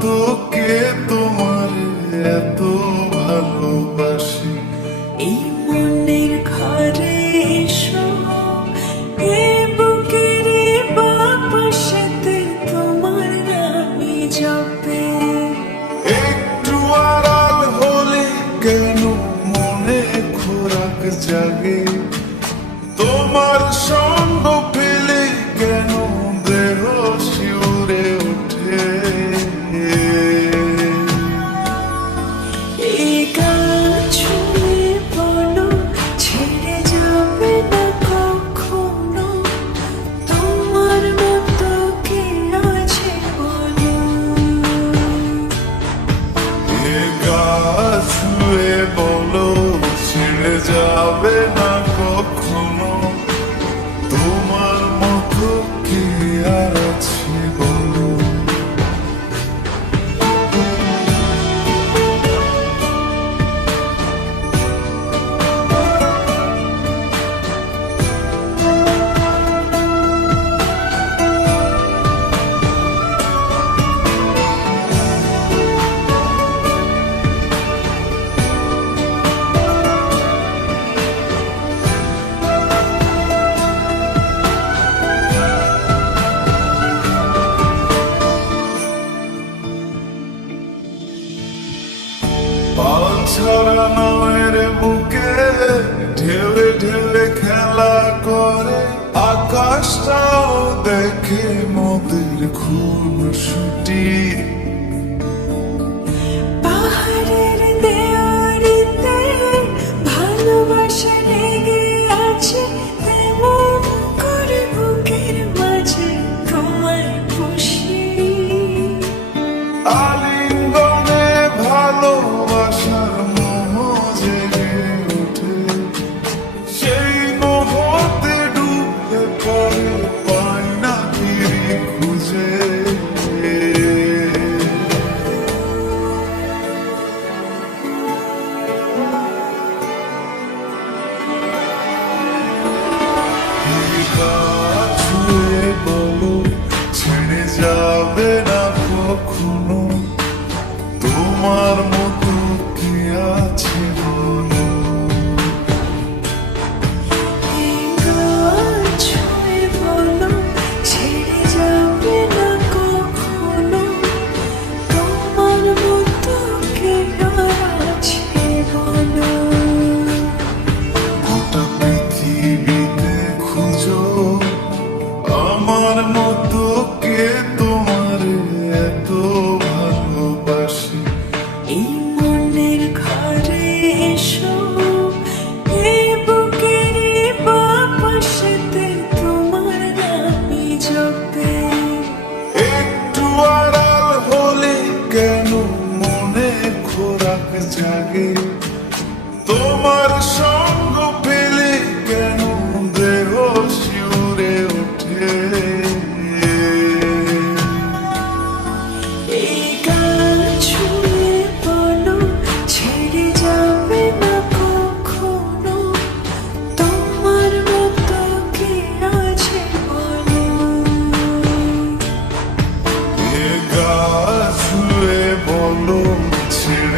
মতো কে তোমার এত ভালোবাসি। এই মনের ঘরে এসো, এ বুকের বাপাশেতে তোমার নামই জপে। একটু আড়াল হলে কেন মনে খোরাক জাগে, তোমার সঙ্গ পেলে কেন দেহ শিউরে ওঠে। এই গান ছুঁয়ে বলো ছেড়ে যাবে না কখনো, তোমার মতো কে আছে বলো। এ গা ছুঁয়ে বলো ছেড়ে যাবে না কখনো, তোমার মতো কে আর আছে বলো। পাছাড়া নামের বুকে ঢেলে ঢেলে খেলা করে, আকাশটাও দেখে মোদের খুনসুটি। পাহাড়ের দেওয়ারিতে ভালোবাসা লেগে আছে, তেমন করে বুকের মাঝে তোমায় পুষি। আলিঙ্গনে ভালোবাসার মোহ জেগে ওঠে, সেই মোহতে ডুবে পড়ে পাই না ফিরি খুঁজে। ছুঁয়ে বলো ছেড়ে যাবে না কখনো, তোমার মতো কি আছে বলো। এই গান ছুঁয়ে বলো ছেড়ে যাবে না কখনো, তোমার মতো কে আর আছে বলো। গোটা পৃথিবীতে খুঁজো আমার মতো কে তোমার এত ভালোবাসি। এই মনের ঘরে এসো, এ বুকের বাপাশেতে তোমার নামই জপে। একটু আড়াল হলে কেন মনে খোরাক জাগে, তোমার সঙ্গ পেলে কেন দেহ শিউরে ওঠে। এই গান ছুঁয়ে বলো ছেড়ে যাবে না কখনো, তোমার মতো কে আছে বলো। এ গা ছুঁয়ে বলো ছেড়ে